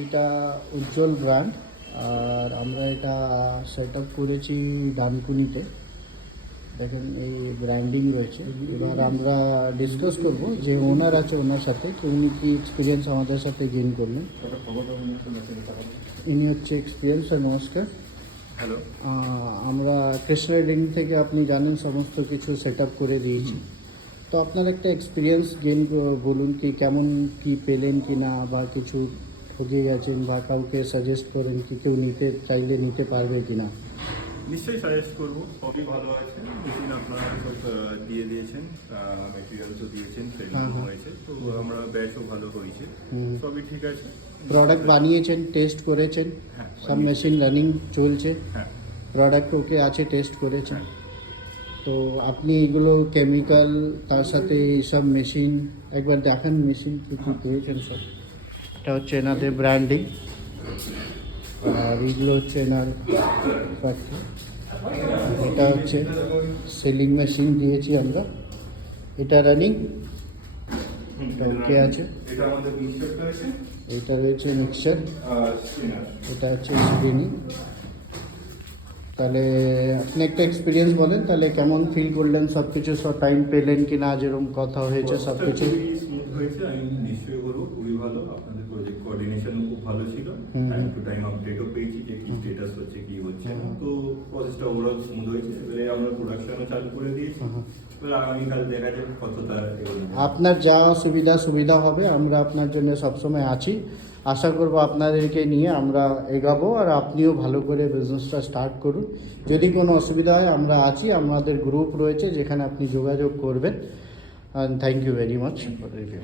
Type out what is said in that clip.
এটা উজ্জ্বল ব্র্যান্ড, আর আমরা এটা সেট আপ করেছি ডানকুনিতে। দেখেন এই ব্র্যান্ডিং রয়েছে। এবার আমরা ডিসকাস করব যে ওনার আছে, ওনার সাথে কি উনি কি এক্সপিরিয়েন্স আমাদের সাথে গেইন করলেন। ইনি হচ্ছে এক্সপিরিয়েন্স। আর নমস্কার। হ্যালো। আমরা কৃষ্ণা রিং থেকে আপনি জানেন সমস্ত কিছু সেট আপ করে দিয়েছি। তো আপনার একটা এক্সপিরিয়েন্স গেইন বলুন, কি কেমন কি পেলেন কি না, বা কিছু ঠকে গেছেন, বা কাউকে সাজেস্ট করেন কি কেউ নিতে চাইলে নিতে পারবে কি না। নিশ্চয়ই সাজেস্ট করবো, সবই ভালো আছে। মেশিন আপনারা সব দিয়ে দিয়েছেন, মেটেরিয়ালসও দিয়েছেন, ট্রেনিং হয়েছে, তো আমরা ব্যাচও ভালো হয়েছে, সবই ঠিক আছে। প্রোডাক্ট বানিয়েছেন, টেস্ট করেছেন, হ্যাঁ, সব মেশিন রানিং চলছে, হ্যাঁ, প্রোডাক্ট ওকে আছে, টেস্ট করেছেন। তো আপনি এগুলো কেমিক্যাল তার সাথে সব মেশিন একবার দেখান, মেশিন কী কী পেয়েছেন সব। এটা হচ্ছে এনাদের ব্র্যান্ডিং, আর এইগুলো হচ্ছে এনার ফ্যাক্টরি। এটা হচ্ছে সেলিং মেশিন দিয়েছি আমরা, এটা রানিং, এটা ওকে আছে। এটা আমাদের মিক্সচার রয়েছে, এটা রয়েছে মিক্সচার, স্পিনার। এটা হচ্ছে স্ক্রিনিং। তাহলে আপনি একটা এক্সপিরিয়েন্স বলেন, তাহলে কেমন ফিল করলেন, সব কিছু সব টাইম পেলেন কি না, যেরকম কথা হয়েছে সব কিছু। খুবই স্মুথ হয়েছে, আমি নিশ্চয়ই বলবো খুবই ভালো। আপনাদের প্রজেক্ট কোঅর্ডিনেশনও খুব ভালো ছিল, টাইম টু টাইম আপডেটও পেয়েছি যে কি স্টেটাস হচ্ছে কি হচ্ছে না। তো প্রসেসটা ওভারঅল স্মুথ হয়েছে। এবারে আমরা প্রোডাকশনও চালু করে দিয়েছি, এবার আগামীকাল দেখা যাবে কতটা এগোনো যায়। আপনার যা সুবিধা হবে আমরা আপনার জন্য সবসময় আছি। আশা করব আপনাদেরকে নিয়ে আমরা এগাবো, আর আপনিও ভালো করে বিজনেসটা স্টার্ট করুন। যদি কোনো অসুবিধা হয় আমরা আছি, আমাদের গ্রুপ রয়েছে যেখানে আপনি যোগাযোগ করবেন। Thank you very much for review.